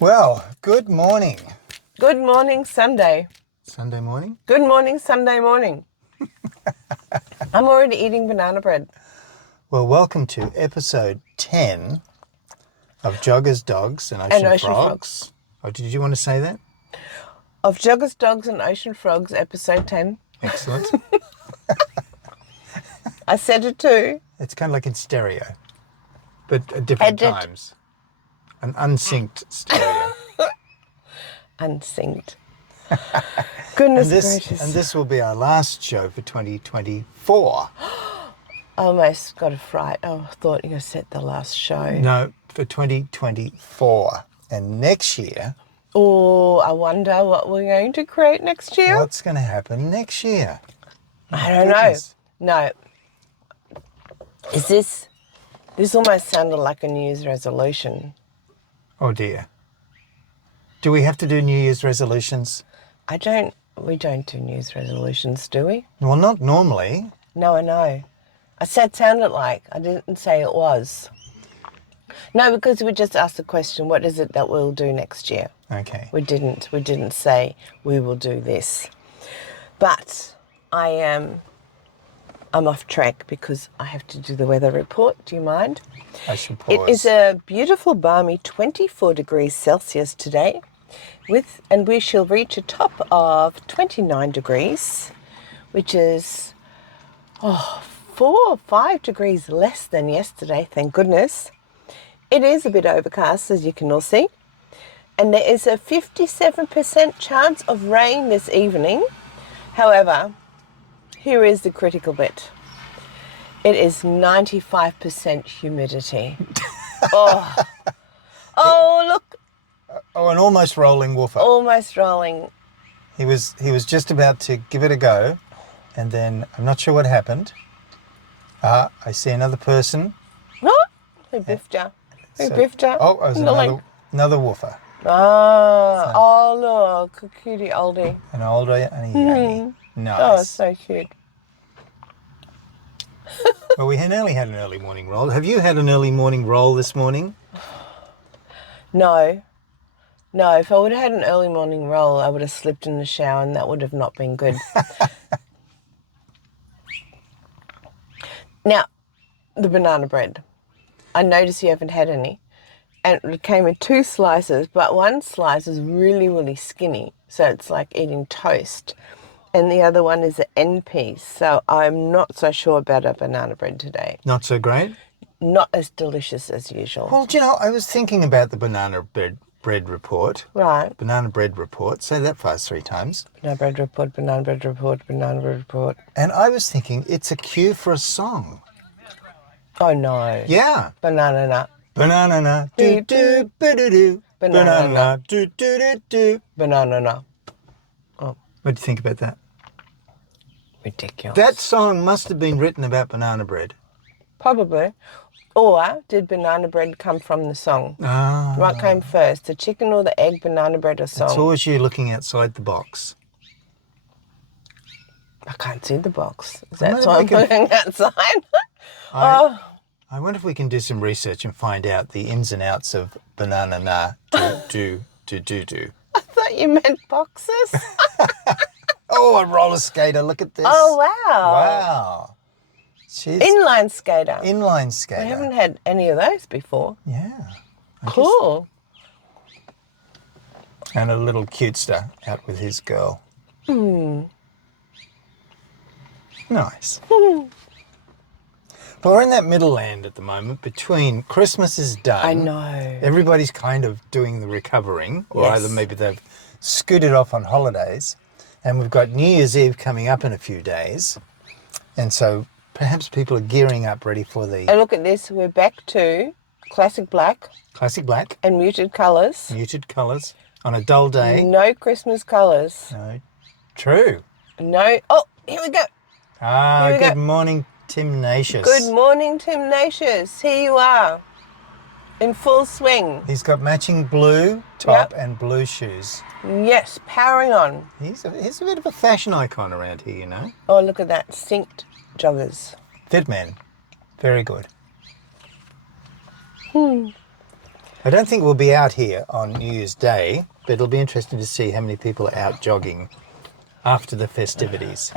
Well, good morning. Good morning, Sunday. Sunday morning? Good morning, Sunday morning. I'm already eating banana bread. Well, welcome to episode 10 of Joggers, Dogs and Ocean Frogs. Oh, did you want to say that? Of Joggers, Dogs and Ocean Frogs, episode 10. Excellent. I said it too. It's kind of like in stereo, but at different times. An unsynced stereo. Unsynced. Goodness gracious. And this will be our last show for 2024. I almost got a fright. Oh, I thought you were set the last show. No, for 2024. And next year... Oh, I wonder what we're going to create next year. What's going to happen next year? I don't know. No. Is this almost sounded like a New Year's resolution. Oh dear. Do we have to do New Year's resolutions? We don't do New Year's resolutions, do we? Well, not normally. No, I know. I said sounded like. I didn't say it was. No, because we just asked the question, what is it that we'll do next year? Okay. We didn't say we will do this. But I'm off track because I have to do the weather report. Do you mind? I should pause. It is a beautiful, balmy 24 degrees Celsius today, and we shall reach a top of 29 degrees, which is 4 or 5 degrees less than yesterday, thank goodness. It is a bit overcast, as you can all see, and there is a 57% chance of rain this evening. However, here is the critical bit. It is 95% humidity. Oh, look. Oh, an almost rolling woofer. Almost rolling. He was just about to give it a go, and then I'm not sure what happened. I see another person. What? Who biffed you? Who biffed you? Oh, it was another woofer. Oh, look, a cutie oldie. An older and a youngie. Nice. Oh, so cute. Well, we nearly had an early morning roll. Have you had an early morning roll this morning? No. No, if I would have had an early morning roll, I would have slipped in the shower and that would have not been good. Now, the banana bread. I notice you haven't had any. And it came in 2 slices, but one slice is really, really skinny. So it's like eating toast. And the other one is an end piece. So I'm not so sure about a banana bread today. Not so great? Not as delicious as usual. Well, do you know, I was thinking about the banana bread report. Right. Banana bread report. Say that fast 3 times. Banana bread report, banana bread report, banana bread report. And I was thinking it's a cue for a song. Oh, no. Yeah. Banana nut. Banana nut. Do do do do do. Banana nut. Do do do do. Banana nut. Oh. What do you think about that? Ridiculous. That song must have been written about banana bread. Probably. Or did banana bread come from the song? Ah. What came first, the chicken or the egg, banana bread or song? It's always you looking outside the box. I can't see the box. That's why I'm looking outside. I wonder if we can do some research and find out the ins and outs of banana na do. I thought you meant boxes. Oh, a roller skater. Look at this. Oh, wow. Wow. She's Inline skater. inline skater. I haven't had any of those before. Yeah. Cool. And a little cutester out with his girl. Nice. But we're in that middle land at the moment between Christmas is done. I know. Everybody's kind of doing the recovering, or Yes. either maybe they've scooted off on holidays. And we've got New Year's Eve coming up in a few days. And so perhaps people are gearing up ready for the... And look at this. We're back to classic black. Classic black. And muted colours. Muted colours on a dull day. No Christmas colours. No. True. No. Oh, here we go. Ah, Here we good go. morning, Tim Natius. Good morning, Tim Natius. Here you are. In full swing. He's got matching blue top Yep. and blue shoes. Yes, powering on. He's a bit of a fashion icon around here, you know. Oh, look at that. Synced joggers. Fit man. Very good. I don't think we'll be out here on New Year's Day, but it'll be interesting to see how many people are out jogging after the festivities.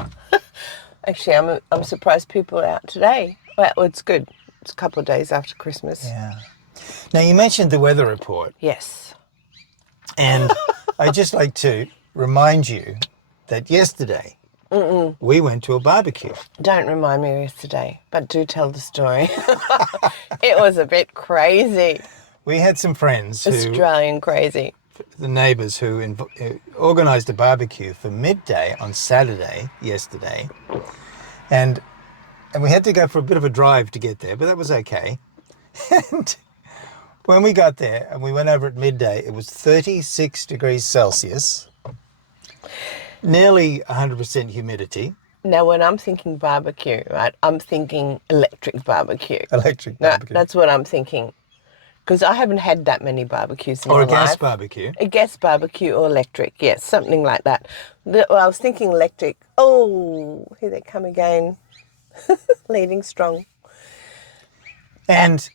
Actually, I'm surprised people are out today. Well, it's good. It's a couple of days after Christmas. Yeah. Now, you mentioned the weather report, Yes. and I'd just like to remind you that yesterday we went to a barbecue. Don't remind me of yesterday, but do tell the story. It was a bit crazy. We had some friends Australian crazy. the neighbours who organised a barbecue for midday on Saturday yesterday, and we had to go for a bit of a drive to get there, but that was okay. And when we got there and we went over at midday, it was 36 degrees Celsius, nearly 100% humidity. Now, when I'm thinking barbecue, right, I'm thinking electric barbecue. Electric No, barbecue. that's what I'm thinking. Because I haven't had that many barbecues in my Or a life. gas barbecue. A gas barbecue or electric, yes, something like that. Well, I was thinking electric. Oh, here they come again. Leading strong. And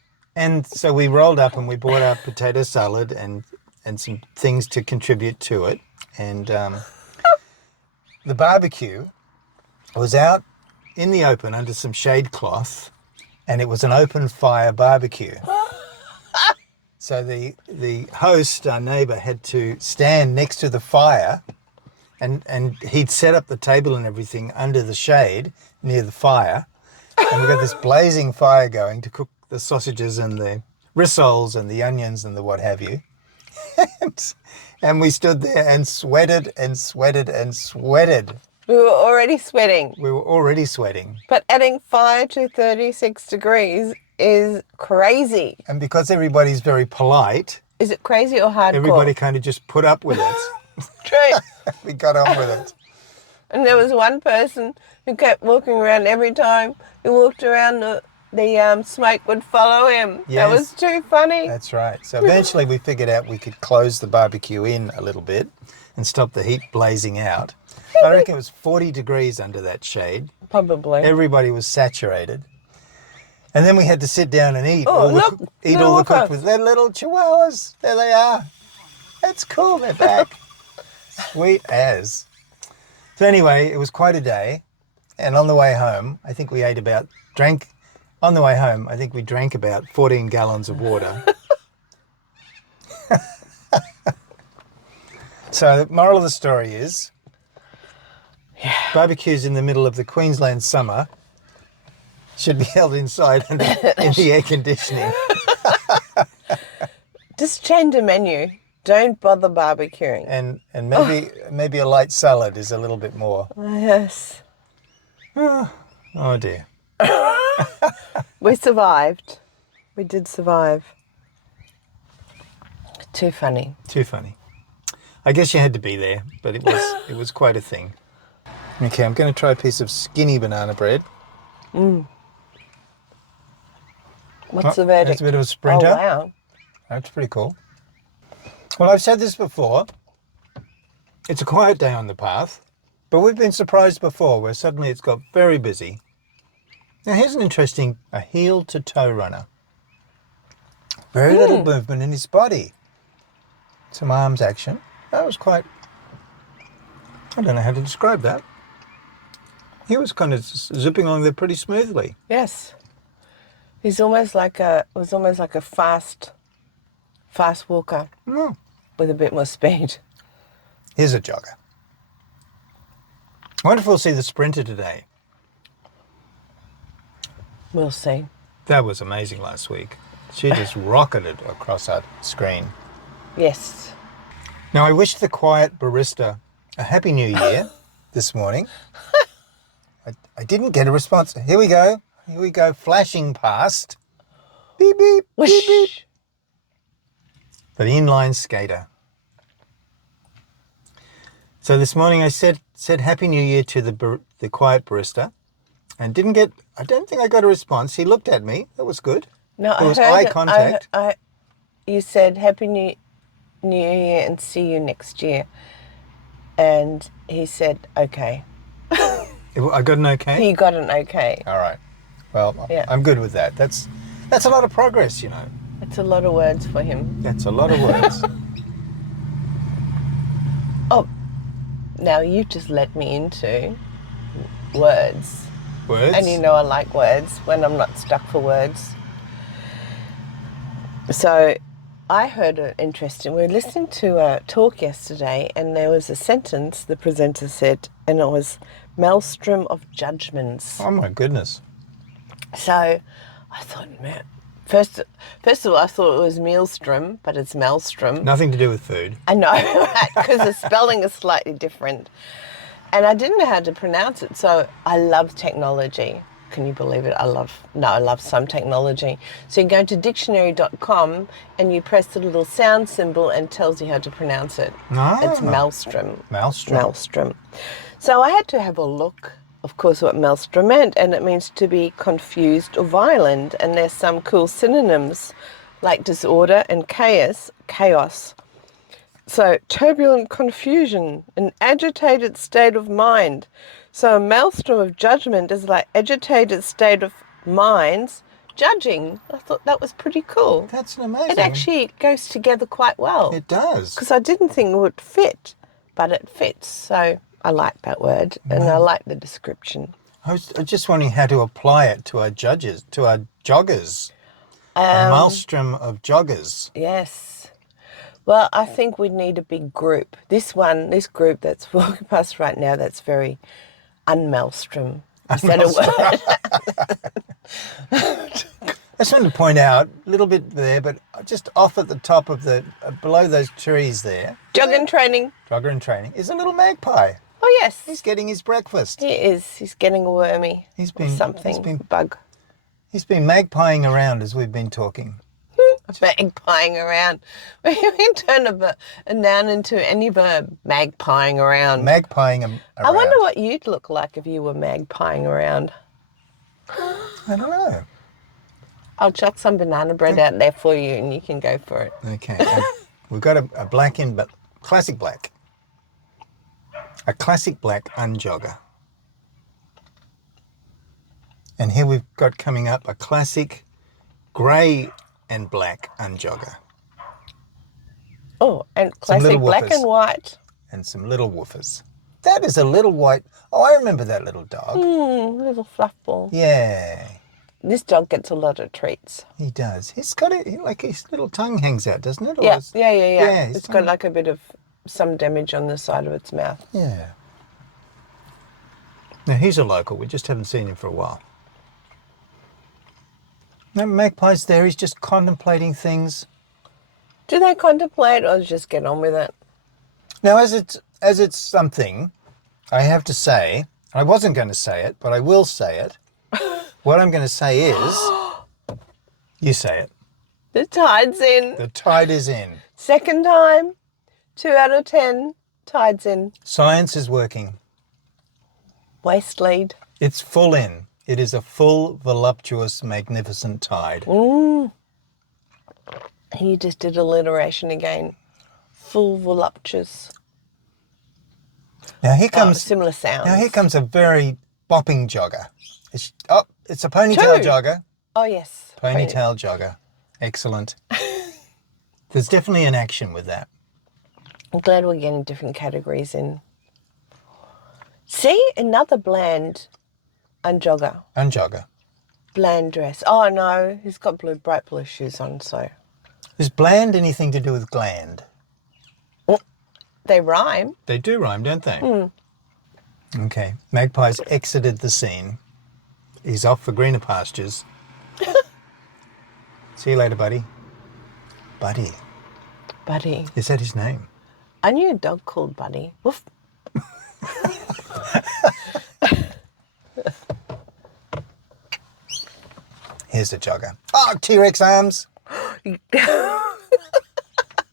so we rolled up and we bought our potato salad and some things to contribute to it. And the barbecue was out in the open under some shade cloth, and it was an open fire barbecue. So the host, our neighbour, had to stand next to the fire, and he'd set up the table and everything under the shade near the fire. And we got this blazing fire going to cook the sausages and the rissoles and the onions and the what have you. And we stood there and sweated and sweated and sweated. We were already sweating. We were already sweating. But adding fire to 36 degrees is crazy. And because everybody's very polite, Is it crazy or hardcore? everybody kind of just put up with it. True. We got on with it. And there was one person who kept walking around every time he walked around, the smoke would follow him. Yes. That was too funny. That's right. So eventually we figured out we could close the barbecue in a little bit and stop the heat blazing out. I reckon it was 40 degrees under that shade. Probably. Everybody was saturated. And then we had to sit down and eat Oh, all look, the little cooked Woofer. with their little chihuahuas. There they are. That's cool. They're back. Sweet as. So anyway, it was quite a day. And on the way home, I think we on the way home, I think we drank about 14 gallons of water. So the moral of the story is, barbecues in the middle of the Queensland summer should be held inside in the air conditioning. Just change the menu. Don't bother barbecuing. And maybe a light salad is a little bit more. Yes. Oh dear. We survived. We did survive. Too funny. Too funny. I guess you had to be there, but it was quite a thing. Okay, I'm going to try a piece of skinny banana bread. What's the verdict? That's a bit of a sprinter. Oh, wow. That's pretty cool. Well, I've said this before. It's a quiet day on the path, but we've been surprised before where suddenly it's got very busy. Now, here's an interesting, a heel-to-toe runner. Very little movement in his body. Some arms action. That was quite, I don't know how to describe that. He was kind of zipping along there pretty smoothly. Yes. Was almost like a fast walker Mm. with a bit more speed. Here's a jogger. I wonder if we'll see the sprinter today. We'll see. That was amazing last week. She just rocketed across our screen. Yes. Now, I wished the quiet barista a happy new year this morning. I didn't get a response. Here we go, flashing past. Beep, beep, Whoosh. beep, beep. The inline skater. So this morning I said happy new year to the quiet barista, and I don't think I got a response. He looked at me. That was good. No, There was I heard eye contact. You said Happy New Year and see you next year. And he said, okay. I got an okay? He got an okay. All right. Well, Yeah. I'm good with that. That's a lot of progress, you know. It's a lot of words for him. That's a lot of words. Oh, now you've just let me into words. Words? And you know I like words when I'm not stuck for words. So I heard an interesting, we were listening to a talk yesterday and there was a sentence the presenter said, and it was maelstrom of judgments. Oh my goodness. So I thought, man, first of all I thought it was mealstrom, but it's maelstrom. Nothing to do with food. I know, right? Because the spelling is slightly different. And I didn't know how to pronounce it, so I love technology. Can you believe it? I love some technology. So you go to dictionary.com and you press the little sound symbol and it tells you how to pronounce it. Ah. It's maelstrom. Maelstrom. Maelstrom. So I had to have a look, of course, what maelstrom meant, and it means to be confused or violent. And there's some cool synonyms like disorder and chaos. So turbulent confusion, an agitated state of mind. So a maelstrom of judgment is like agitated state of minds judging. I thought that was pretty cool. That's amazing. It actually goes together quite well. It does. Because I didn't think it would fit, but it fits. So I like that word and I like the description. I was just wondering how to apply it to our judges, to our joggers. A maelstrom of joggers. Yes. Well, I think we need a big group. This group that's walking past right now, that's very unmaelstrom. Is that a word? I just wanted to point out a little bit there, but just off at the top of below those trees there. Jogger training. Jogger in training is a little magpie. Oh, yes. He's getting his breakfast. He is. He's getting a wormy. He's been Bug. He's been magpieing around as we've been talking. Magpieing around. We can turn a noun into any verb. Magpieing around. Magpieing around. I wonder what you'd look like if you were magpieing around. I don't know. I'll chuck some banana bread out there for you and you can go for it. Okay. We've got a black in, but classic black. A classic black unjogger. And here we've got coming up a classic grey and black unjogger. Oh, and classic black and white. And some little woofers. That is a little white. Oh, I remember that little dog. Little fluff ball. Yeah. This dog gets a lot of treats. He does. He's got like his little tongue hangs out, doesn't it? Yeah. It's got like a bit of some damage on the side of its mouth. Yeah. Now he's a local. We just haven't seen him for a while. No, Magpie's there. He's just contemplating things. Do they contemplate or just get on with it? Now, as it's something, I have to say, I wasn't going to say it, but I will say it. What I'm going to say is, you say it. The tide's in. The tide is in. Second time, 2 out of 10, tide's in. Science is working. Waist lead. It's full in. It is a full, voluptuous, magnificent tide. You just did alliteration again. Full, voluptuous. Now here comes similar sounds. Now here comes a very bopping jogger. It's a ponytail jogger. Oh yes. Ponytail jogger. Excellent. There's definitely an action with that. I'm glad we're getting different categories in. See, another bland unjogger. Unjogger. Bland dress. Oh no, he's got bright blue shoes on, so. Is bland anything to do with gland? They rhyme. They do rhyme, don't they? Okay. Magpie's exited the scene. He's off for greener pastures. See you later, buddy. Buddy. Buddy. Is that his name? I knew a dog called Buddy. Woof. Here's a jogger. Oh, T-Rex arms.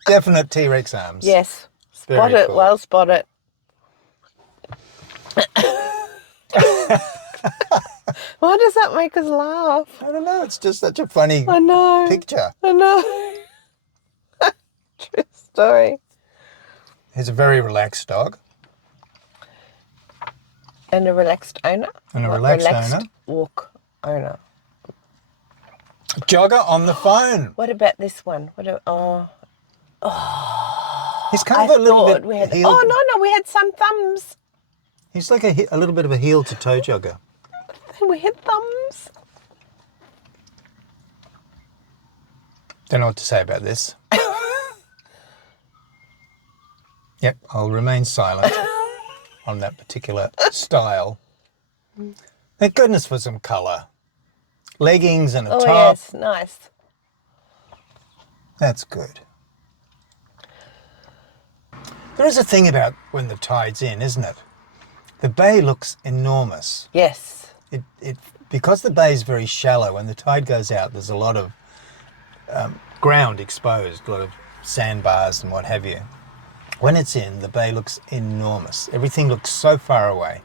Definite T-Rex arms. Yes. Spot Very it. cool. Well spotted. Why does that make us laugh? I don't know. It's just such a funny I know. picture. I know. True story. He's a very relaxed dog. And a relaxed owner. And a relaxed owner. Walk owner. Jogger on the phone. What about this one? He's kind of a little bit we had. heeled. Oh no, we had some thumbs. He's like a little bit of a heel to toe jogger. We had thumbs. Don't know what to say about this. Yep, I'll remain silent on that particular style. Thank goodness for some colour. Leggings and a Oh top. yes, nice. That's good. There is a thing about when the tide's in, isn't it? The bay looks enormous. Yes. Because the bay is very shallow, when the tide goes out, there's a lot of ground exposed, a lot of sandbars and what have you. When it's in, the bay looks enormous. Everything looks so far away.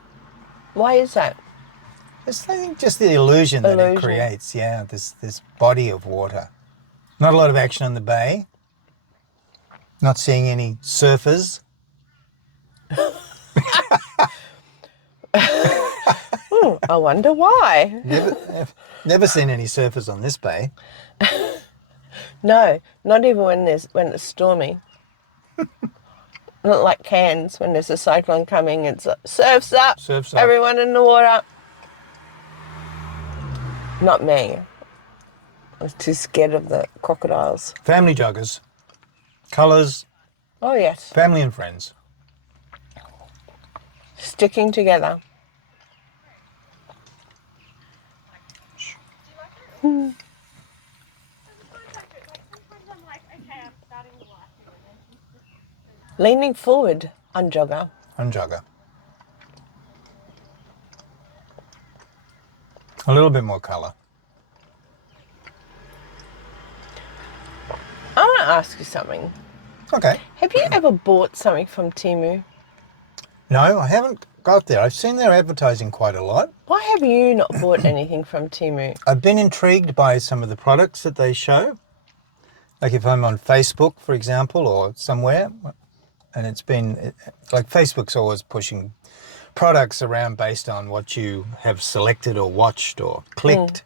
Why is that? It's, I think, just the illusion that it creates. Yeah, this body of water. Not a lot of action on the bay. Not seeing any surfers. I wonder why. Never seen any surfers on this bay. No, not even when it's stormy. Not like Cairns when there's a cyclone coming. It's surfs up. Surfs up. Everyone in the water. Not me. I was too scared of the crocodiles. Family joggers. Colours. Oh yes. Family and friends. Sticking together. Leaning forward on jogger. On jogger. A little bit more colour. I want to ask you something. Okay. Have you ever bought something from Temu? No, I haven't got there. I've seen their advertising quite a lot. Why have you not bought anything from Temu? I've been intrigued by some of the products that they show. Like if I'm on Facebook, for example, or somewhere, and it's been, like Facebook's always pushing products around based on what you have selected or watched or clicked.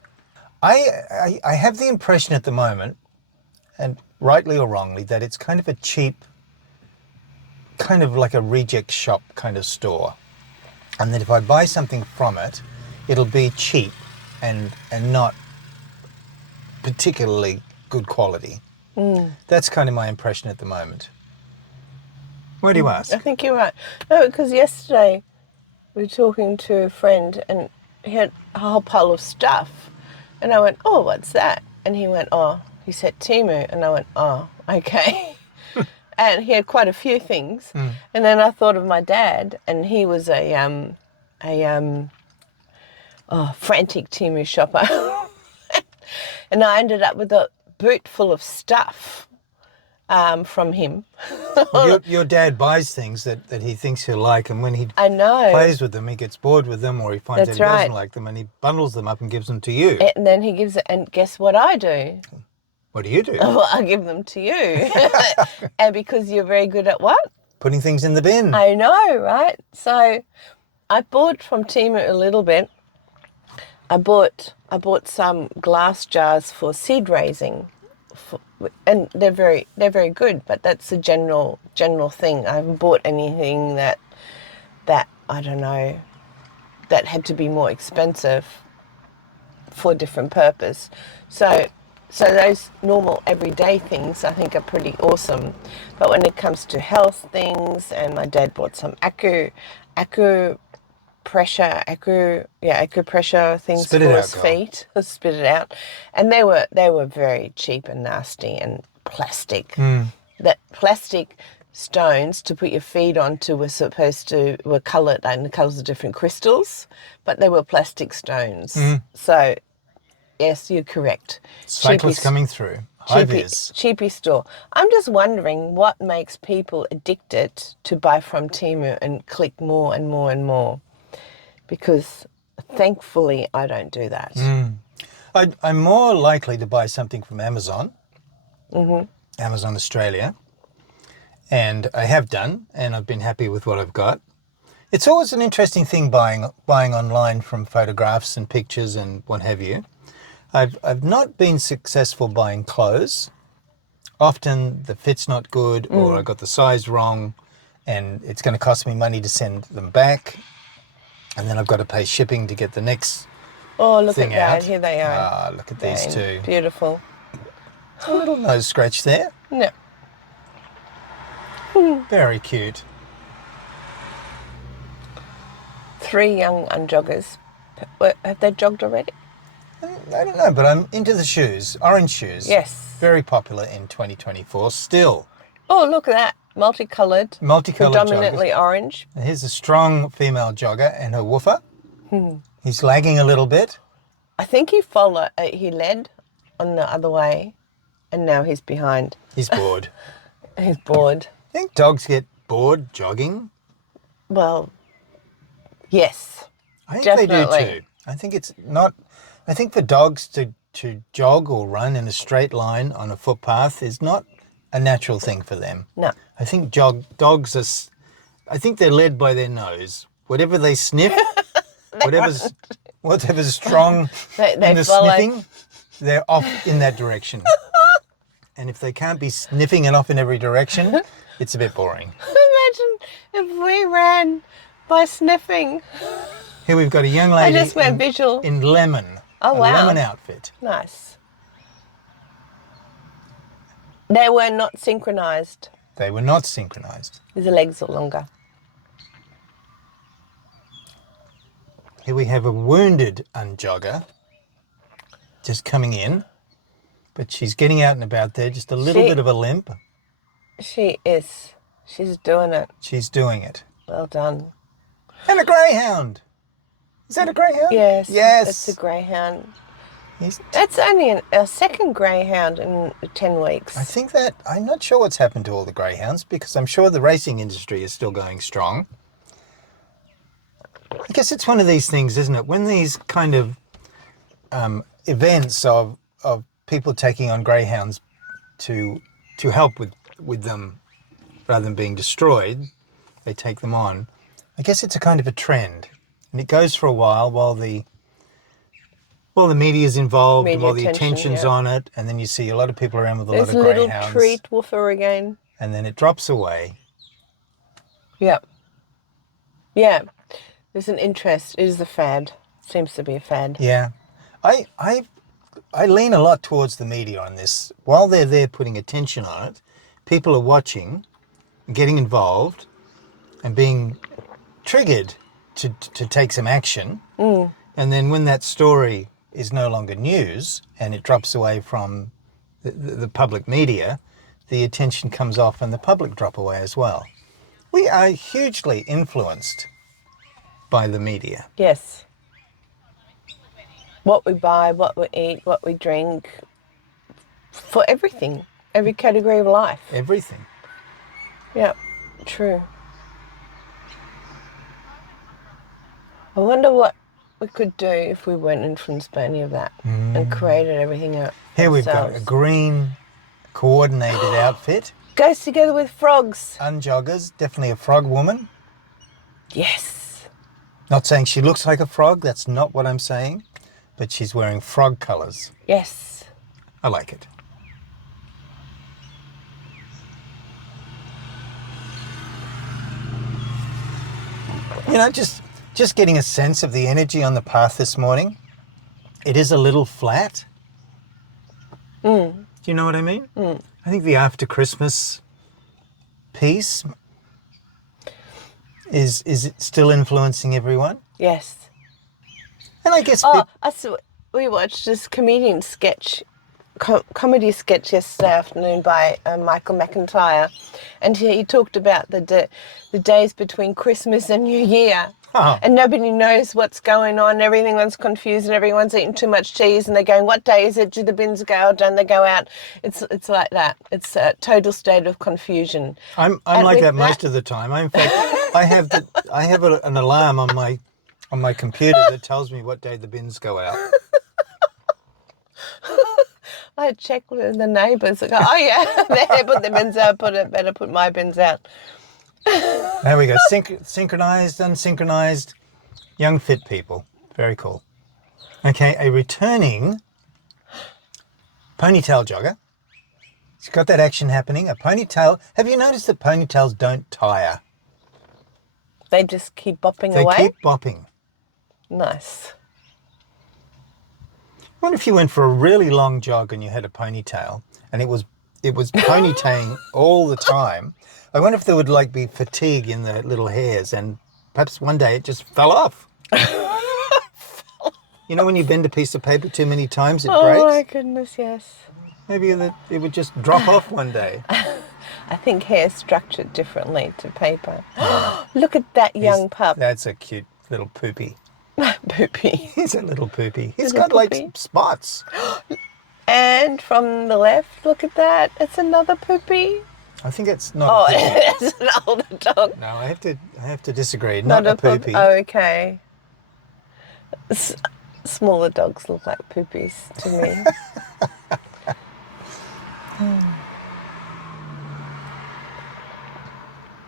I have the impression at the moment, and rightly or wrongly, that it's kind of a cheap, kind of like a reject shop kind of store. And that if I buy something from it, it'll be cheap and not particularly good quality. That's kind of my impression at the moment. Why do you ask? I think you're right. No, because yesterday we were talking to a friend and he had a whole pile of stuff. And I went, oh, what's that? And he went, oh, he said Temu. And I went, oh, okay. And he had quite a few things. And then I thought of my dad, and he was a frantic Temu shopper. And I ended up with a boot full of stuff from him. Your dad buys things that he thinks he'll like, and when he I know. plays with them, he gets bored with them, or he finds That's that he right. doesn't like them, and he bundles them up and gives them to you. And then he gives it, and guess what I do? What do you do? Well, I give them to you. And because you're very good at what? Putting things in the bin. I know, right? So I bought from Temu a little bit. I bought some glass jars for seed raising, and they're very good. But that's a general thing. I haven't bought anything that I don't know, that had to be more expensive for a different purpose. So those normal everyday things I think are pretty awesome. But when it comes to health things, and my dad bought some acupressure things Spit it for out, his girl. feet. Spit it out. And they were very cheap and nasty and plastic. That plastic stones to put your feet onto were coloured in the colours of different crystals, but they were plastic stones. So yes, you're correct. Cyclists coming through. High vis. Cheapy store. I'm just wondering what makes people addicted to buy from Temu and click more and more and more. Because thankfully I don't do that. I'm more likely to buy something from Amazon, Amazon Australia, and I have done, and I've been happy with what I've got. It's always an interesting thing buying online from photographs and pictures and what have you. I've not been successful buying clothes. Often the fit's not good, or I got the size wrong, and it's going to cost me money to send them back, and then I've got to pay shipping to get the next Oh, look thing at that. out. Here they are. Ah, look at these two. Beautiful. A little nose scratch there. No. Very cute. 3 young unjoggers. Have they jogged already? I don't know, but I'm into the shoes. Orange shoes. Yes. Very popular in 2024 still. Oh, look at that. Multicoloured. Multicoloured Predominantly orange. And here's a strong female jogger and her woofer. He's lagging a little bit. I think he led on the other way, and now he's behind. He's bored. He's bored. I think dogs get bored jogging. Well, yes. I think definitely. they do too. I think it's not. I think for dogs to jog or run in a straight line on a footpath is not a natural thing for them. No. I think dogs are. I think they're led by their nose. Whatever they sniff, whatever's strong in the follow. sniffing, they're off in that direction. And if they can't be sniffing it off in every direction, it's a bit boring. Imagine if we ran by sniffing. Here we've got a young lady I just went visual. in lemon. Oh, a wow. lemon outfit. Nice. They were not synchronised. They were not synchronised. The legs are longer. Here we have a wounded unjogger just coming in, but she's getting out and about there, just a little bit of a limp. She is. She's doing it. She's doing it. Well done. And a greyhound. Is that a greyhound? Yes. Yes. It's a greyhound. He's, That's only a second greyhound in 10 weeks. I think that, I'm not sure what's happened to all the greyhounds because I'm sure the racing industry is still going strong. I guess it's one of these things, isn't it? When these kind of events of people taking on greyhounds to help with them rather than being destroyed, they take them on. I guess it's a kind of a trend, and it goes for a while while the media's involved and while the attention's on it, and then you see a lot of people around with a lot of greyhounds. There's a little treat woofer again. And then it drops away. Yep. Yeah. There's an interest. It is a fad. Seems to be a fad. Yeah. I lean a lot towards the media on this. While they're there putting attention on it, people are watching, getting involved, and being triggered to take some action. And then when that story is no longer news and it drops away from the public media, the attention comes off and the public drop away as well. We are hugely influenced by the media. Yes. What we buy, what we eat, what we drink, for everything, every category of life. Everything. Yep, true. I wonder what we could do if we weren't influenced by any of that and created everything ourselves. Here we've got a green coordinated outfit. Goes together with frogs. Unjoggers, definitely a frog woman. Yes. Not saying she looks like a frog, that's not what I'm saying, but she's wearing frog colours. Yes. I like it. You know, just getting a sense of the energy on the path this morning. It is a little flat. Do you know what I mean? I think the after Christmas piece is it still influencing everyone? Yes. And I guess We watched this comedian sketch, comedy sketch yesterday afternoon by Michael McIntyre, and he talked about the days between Christmas and New Year. And nobody knows what's going on. Everyone's confused and everyone's eating too much cheese and they're going, what day is it? Do the bins go? Don't they go out? It's like that. It's a total state of confusion. I'm like that most of the time. In fact, I have an alarm on my computer that tells me what day the bins go out. I check with the neighbours. I go, oh yeah, they put the bins out. Better put my bins out. There we go. Synchronized, unsynchronized, young fit people. Very cool. Okay, a returning Ponytail jogger. It's got that action happening. A ponytail. Have you noticed that ponytails don't tire? They just keep bopping They away? keep bopping. Nice. I wonder if you went for a really long jog and you had a ponytail and it was ponytailing all the time. I wonder if there would like be fatigue in the little hairs and perhaps one day it just fell off. You know when you bend a piece of paper too many times it breaks? Oh my goodness, yes. Maybe it would just drop off one day. I think hair's structured differently to paper. Look at that young pup. That's a cute little poopy. Poopy. He's a little poopy. He's Little got like poopy. spots. And from the left, look at that. It's another poopy. I think it's not Oh, a poopy. it's an older dog. No, I have to disagree. Not a pup- poopy. Oh, okay. Smaller dogs look like poopies to me.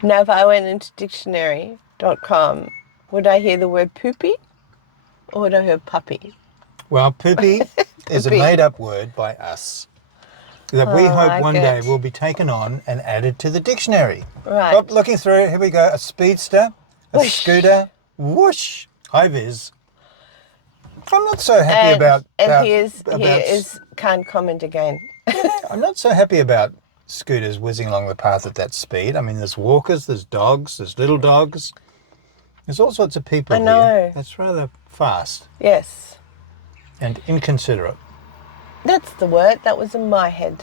Now, if I went into dictionary.com, would I hear the word poopy or would I hear puppy? Well, poopy is a Poopy. made-up word by us that we I hope like one day it. will be taken on and added to the dictionary. Right. Oh, looking through, here we go. A speedster, a Whoosh. scooter, whoosh, high-vis. I'm not so happy about... Here is can't comment again. I'm not so happy about scooters whizzing along the path at that speed. I mean, there's walkers, there's dogs, there's little dogs. There's all sorts of people I know. here. That's rather fast Yes, and inconsiderate. that's the word. That was in my head.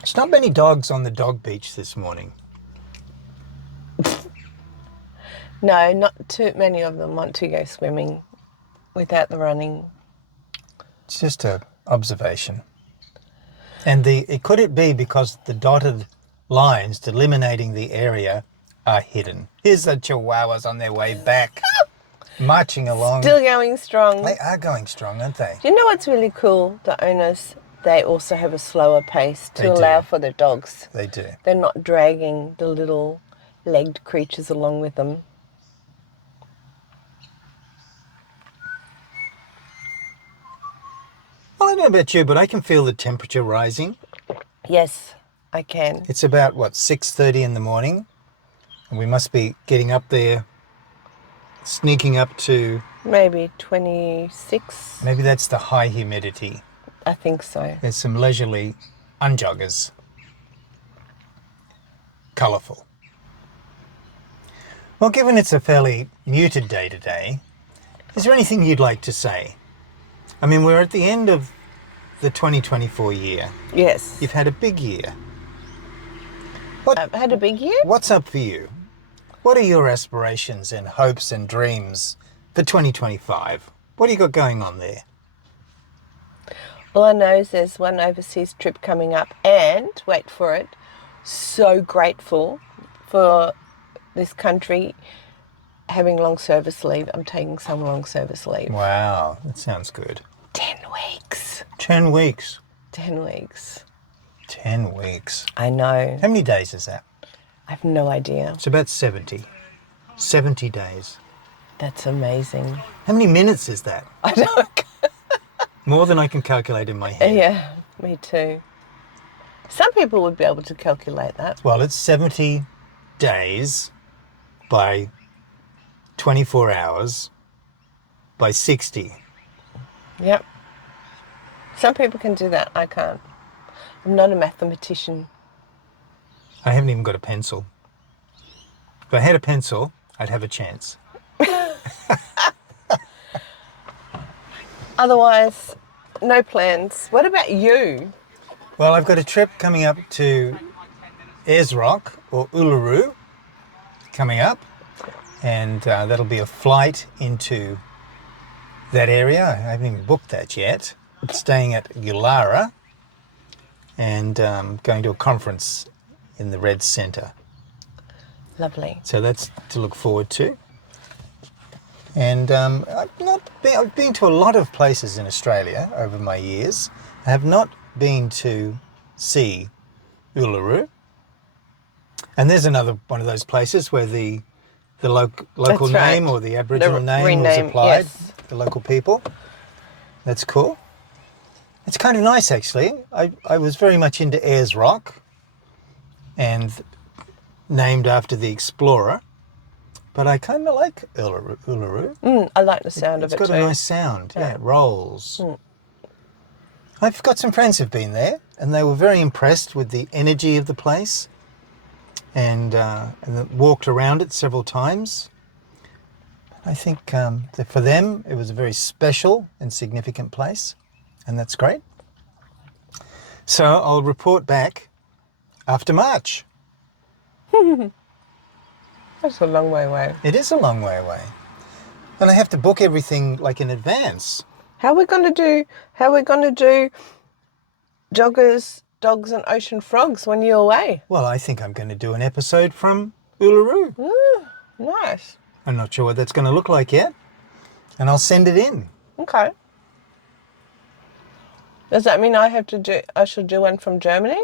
There's not many dogs on the dog beach this morning. No, not too many of them want to go swimming without the running. It's just a observation. And could it be because the dotted lines delimiting the area are hidden? Here's the chihuahuas on their way back, marching along. Still going strong. They are going strong, aren't they? Do you know what's really cool? The owners, they also have a slower pace to They do. allow for the dogs. They do. They're not dragging the little legged creatures along with them. Well, I don't know about you, but I can feel the temperature rising. Yes, I can. It's about, 6:30 in the morning? And we must be getting up there, sneaking up to, Maybe 26. maybe that's the high humidity. I think so. There's some leisurely unjoggers. Colourful. Well, given it's a fairly muted day today, is there anything you'd like to say? I mean, we're at the end of the 2024 year. Yes. You've had a big year. I've had a big year. What's up for you? What are your aspirations and hopes and dreams for 2025? What do you got going on there? All I know is there's one overseas trip coming up and, wait for it, so grateful for this country having long service leave. I'm taking some long service leave. Wow, that sounds good. 10 weeks. 10 weeks. 10 weeks. 10 weeks. I know. How many days is that? I have no idea. It's about 70. 70 days. That's amazing. How many minutes is that? I don't. More than I can calculate in my head. Yeah, me too. Some people would be able to calculate that. Well, it's 70 days by 24 hours by 60. Yep. Some people can do that. I can't. I'm not a mathematician. I haven't even got a pencil. If I had a pencil, I'd have a chance. Otherwise, no plans. What about you? Well, I've got a trip coming up to Ayers Rock or Uluru coming up, and that'll be a flight into that area. I haven't even booked that yet. Staying at Ulara and going to a conference in the Red Centre. Lovely. So that's to look forward to. And I've been to a lot of places in Australia over my years. I have not been to see Uluru. And there's another one of those places where the local That's right. name or the Aboriginal The name was rename, applied. yes. the local people. That's cool. It's kind of nice, actually. I was very much into Ayers Rock, and named after the explorer, but I kind of like Uluru. I like the sound of it too. It's got a nice sound. Yeah, it rolls. I've got some friends who've been there, and they were very impressed with the energy of the place, and walked around it several times. I think that for them it was a very special and significant place, and that's great. So I'll report back after March. That's a long way away. It is a long way away. And I have to book everything like in advance. How are we going to do Joggers, Dogs and Ocean Frogs when you're away? Well, I think I'm going to do an episode from Uluru. Nice. I'm not sure what that's going to look like yet. And I'll send it in. Okay. Does that mean I should do one from Germany?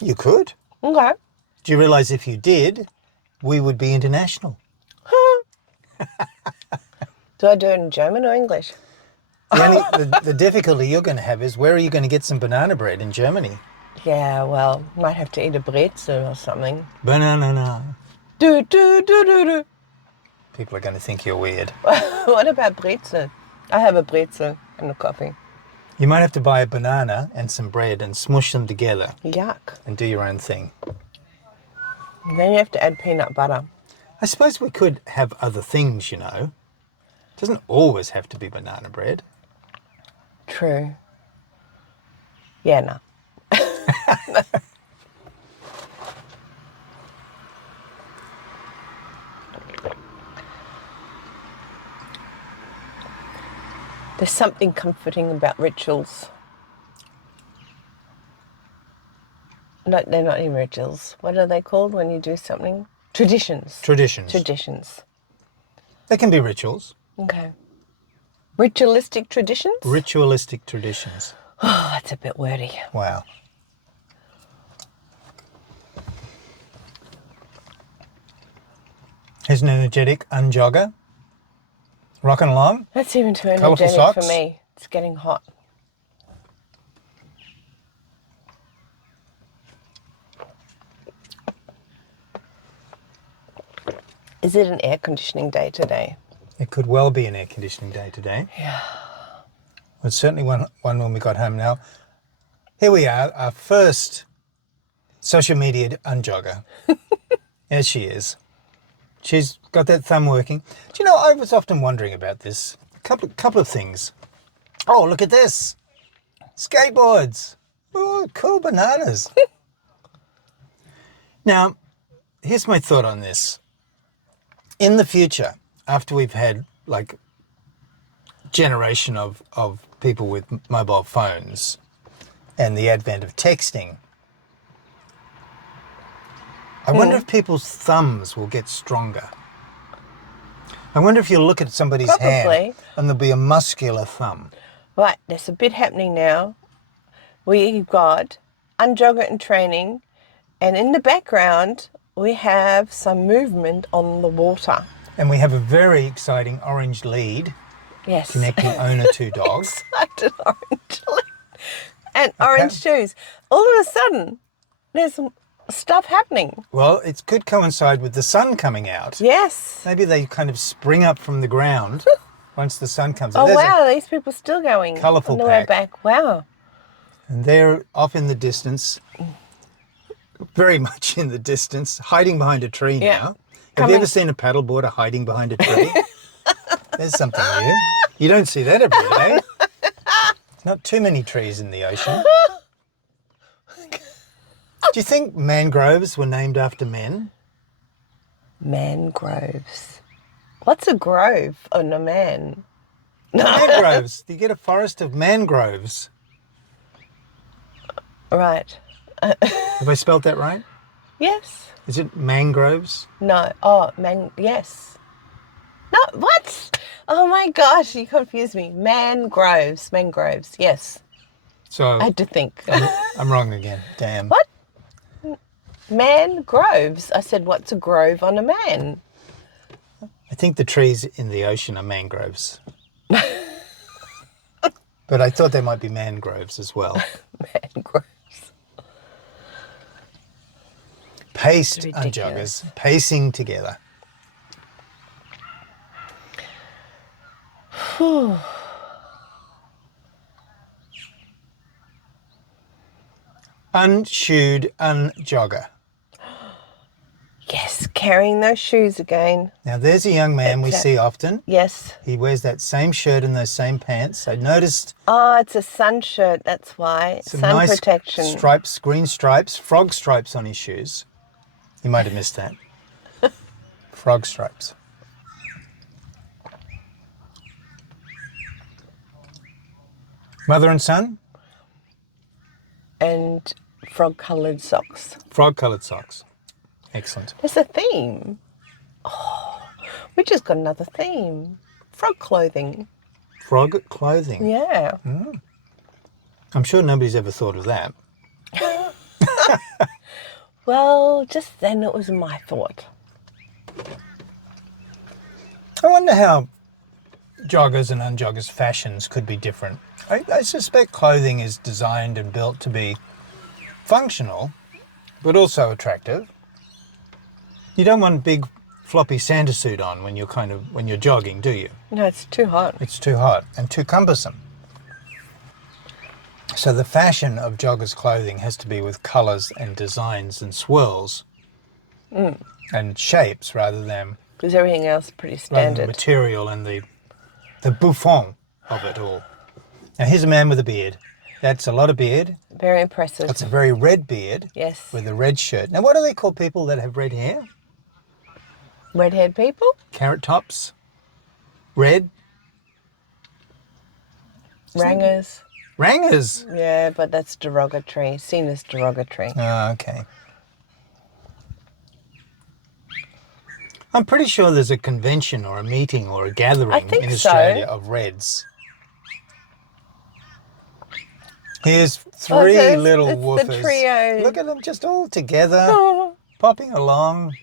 You could. Okay. Do you realise if you did, we would be international? Do I do it in German or English? The difficulty you're going to have is where are you going to get some banana bread in Germany? Yeah, well, might have to eat a brezel or something. Banana. Do, do, do, do, do. People are going to think you're weird. What about brezel? I have a brezel and a coffee. You might have to buy a banana and some bread and smush them together Yuck. and do your own thing. Then you have to add peanut butter. I suppose we could have other things, you know. It doesn't always have to be banana bread. True. Yeah, no. There's something comforting about rituals. No, they're not even rituals. What are they called when you do something? Traditions. Traditions. They can be rituals. Okay. Ritualistic traditions? Ritualistic traditions. Oh, that's a bit wordy. Wow. Here's an energetic unjogger. Rocking along. That's even too Colourful energetic for socks. me. It's getting hot. Is it an air conditioning day today? It could well be an air conditioning day today. Yeah. Well, it's certainly one when we got home now. Here we are, our first social media unjogger. There she is. She's got that thumb working. Do you know, I was often wondering about this. A couple of things. Oh, look at this. Skateboards. Oh, cool bananas. Now, here's my thought on this. In the future, after we've had like generation of people with mobile phones and the advent of texting, I wonder if people's thumbs will get stronger. I wonder if you'll look at somebody's hand Probably. and there'll be a muscular thumb. Right, there's a bit happening now. We've got unjogger in training, and in the background we have some movement on the water. And we have a very exciting orange lead Yes. connecting owner to dog. Excited orange and orange shoes. All of a sudden, there's some stuff happening. Well, it could coincide with the sun coming out. Yes. Maybe they kind of spring up from the ground once the sun comes out. Oh, There's wow, these people are still going. Colourful on the way pack. back. Wow. And they're off in the distance, very much in the distance, hiding behind a tree Yeah. now. Have Coming. you ever seen a paddleboarder hiding behind a tree? There's something new. You don't see that every day. Not too many trees in the ocean. Do you think mangroves were named after men? Mangroves. What's a grove on a man? Mangroves. You get a forest of mangroves. Right. Have I spelt that right? Yes. Is it mangroves? No. Oh, yes. No, what? Oh my gosh, you confused me. Mangroves. Yes. So I had to think. I'm wrong again. Damn. What? Mangroves. I said, what's a grove on a man? I think the trees in the ocean are mangroves. But I thought there might be mangroves as well. Mangroves. Paced Ridiculous. unjoggers, pacing together. Unshoed unjogger. Yes, carrying those shoes again. Now there's a young man we see often. Yes. He wears that same shirt and those same pants. I noticed Oh, it's a sun shirt, that's why. some Sun nice protection. stripes, green stripes, frog stripes on his shoes. You might have missed that. Frog stripes. Mother and son? And frog-coloured socks. Frog-coloured socks. Excellent. There's a theme. Oh, we just got another theme. Frog clothing. Frog clothing. Yeah. I'm sure nobody's ever thought of that. Well, just then it was my thought. I wonder how joggers and unjoggers fashions could be different. I suspect clothing is designed and built to be functional, but also attractive. You don't want a big floppy Santa suit on when you're jogging, do you? No, it's too hot. It's too hot and too cumbersome. So the fashion of joggers' clothing has to be with colours and designs and swirls and shapes rather than Because everything else is pretty standard. material and the bouffon of it all. Now here's a man with a beard. That's a lot of beard. Very impressive. That's a very red beard. Yes. With a red shirt. Now what do they call people that have red hair? Red-haired people? Carrot tops? Red? Rangers? Rangers? Yeah, but that's derogatory. Seen as derogatory. Oh, okay. I'm pretty sure there's a convention or a meeting or a gathering think in so. Australia of reds. Here's three so little it's woofers. the trio. Look at them just all together, popping along.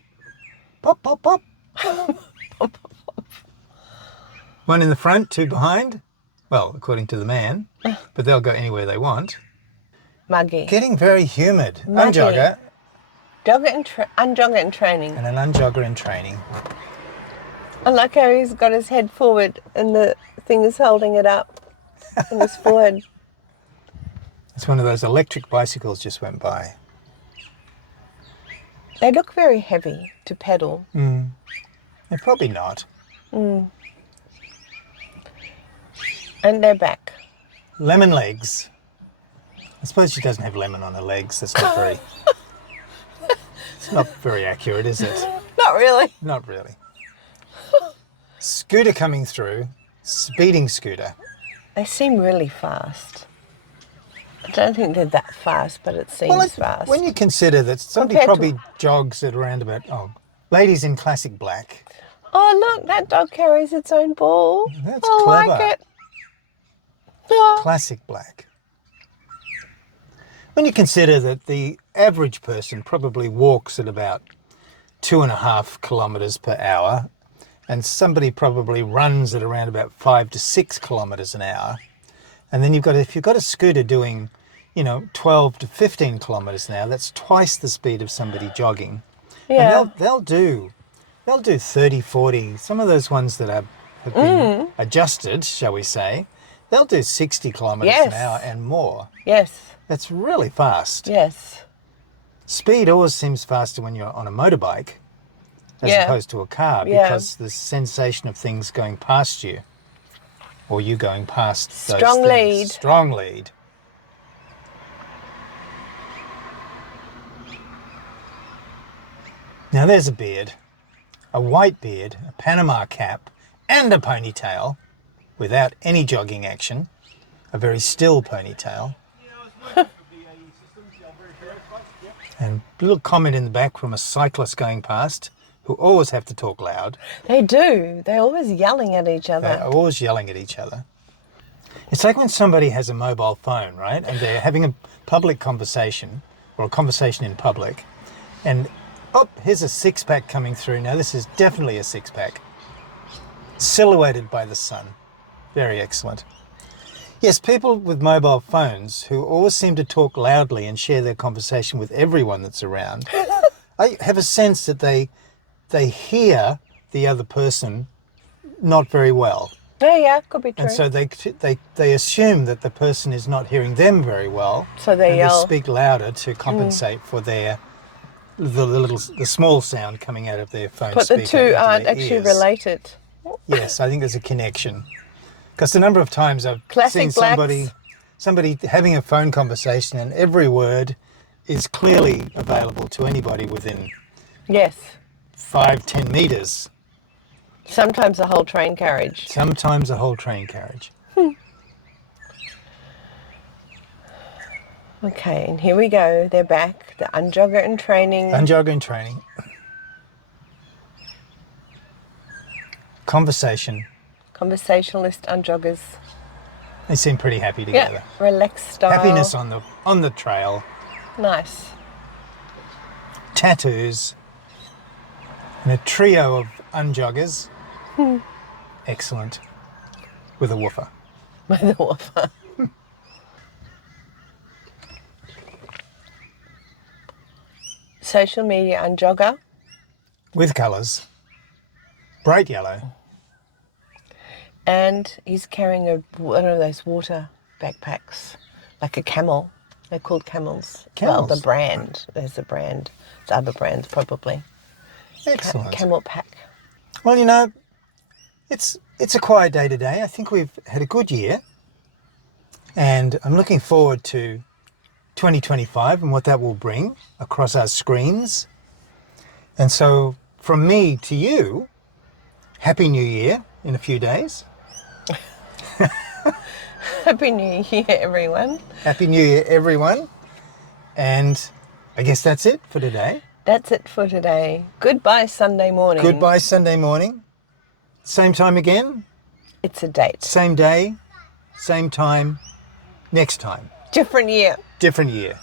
Pop, pop, pop. One in the front, two behind. Well, according to the man, but they'll go anywhere they want. Muggy. Getting very humid. Muggy. Unjogger Unjogger in training. and an unjogger in training. I like how he's got his head forward and the thing is holding it up on his forehead. It's one of those electric bicycles just went by. They look very heavy to pedal. They're probably not. And they're back. Lemon legs. I suppose she doesn't have lemon on her legs. That's not very... It's not very accurate, is it? Not really. Not really. Scooter coming through. Speeding scooter. They seem really fast. I don't think they're that fast, but it seems fast. When you consider that somebody Compared probably jogs at around about... Oh, ladies in classic black. Oh, look, that dog carries its own ball. That's I clever. like it. Oh. Classic black. When you consider that the average person probably walks at about 2.5 kilometres per hour, and somebody probably runs at around about 5 to 6 kilometres an hour, and then if you've got a scooter doing, 12 to 15 kilometres an hour, that's twice the speed of somebody jogging. Yeah. And they'll do 30, 40. Some of those ones that have been adjusted, shall we say, they'll do 60 kilometres an hour and more. Yes. That's really fast. Yes. Speed always seems faster when you're on a motorbike as opposed to a car because the sensation of things going past you or you going past those Strong things. lead. Strong lead. Now there's a beard, a white beard, a Panama cap and a ponytail without any jogging action, a very still ponytail. And a little comment in the back from a cyclist going past who always have to talk loud. They do. They're always yelling at each other. They're always yelling at each other. It's like when somebody has a mobile phone, right? And they're having a public conversation or a conversation in public. And, here's a six-pack coming through. Now, this is definitely a six-pack. Silhouetted by the sun. Very excellent. Yes, people with mobile phones who always seem to talk loudly and share their conversation with everyone that's around. I have a sense that they hear the other person not very well. Oh, yeah, could be true. And so they assume that the person is not hearing them very well. So they yell. Speak louder to compensate for the small sound coming out of their phone But speaker. the two into aren't their actually ears. related. Yes, I think there's a connection. Because the number of times I've Classic seen somebody having a phone conversation and every word is clearly available to anybody within Yes. 5-10 metres. Sometimes a whole train carriage. Sometimes a whole train carriage. Okay, and here we go. They're back. The unjogger in training. Unjogger in training. Conversation. Conversationalist unjoggers. They seem pretty happy together. Yeah, relaxed style. Happiness on the trail. Nice. Tattoos. And a trio of unjoggers. Excellent. With a woofer. With a woofer. Social media unjogger. With colours. Bright yellow. And he's carrying one of those water backpacks, like a camel. They're called camels. Camels? Well, the brand. There's a brand. The other brands probably. Excellent. Camel pack. Well, you know, it's a quiet day today. I think we've had a good year. And I'm looking forward to 2025 and what that will bring across our screens. And so from me to you, Happy New Year in a few days. Happy New Year, everyone. Happy New Year, everyone. And I guess that's it for today. That's it for today. Goodbye, Sunday morning. Goodbye, Sunday morning. Same time again. It's a date. Same day, same time, next time. Different year. Different year.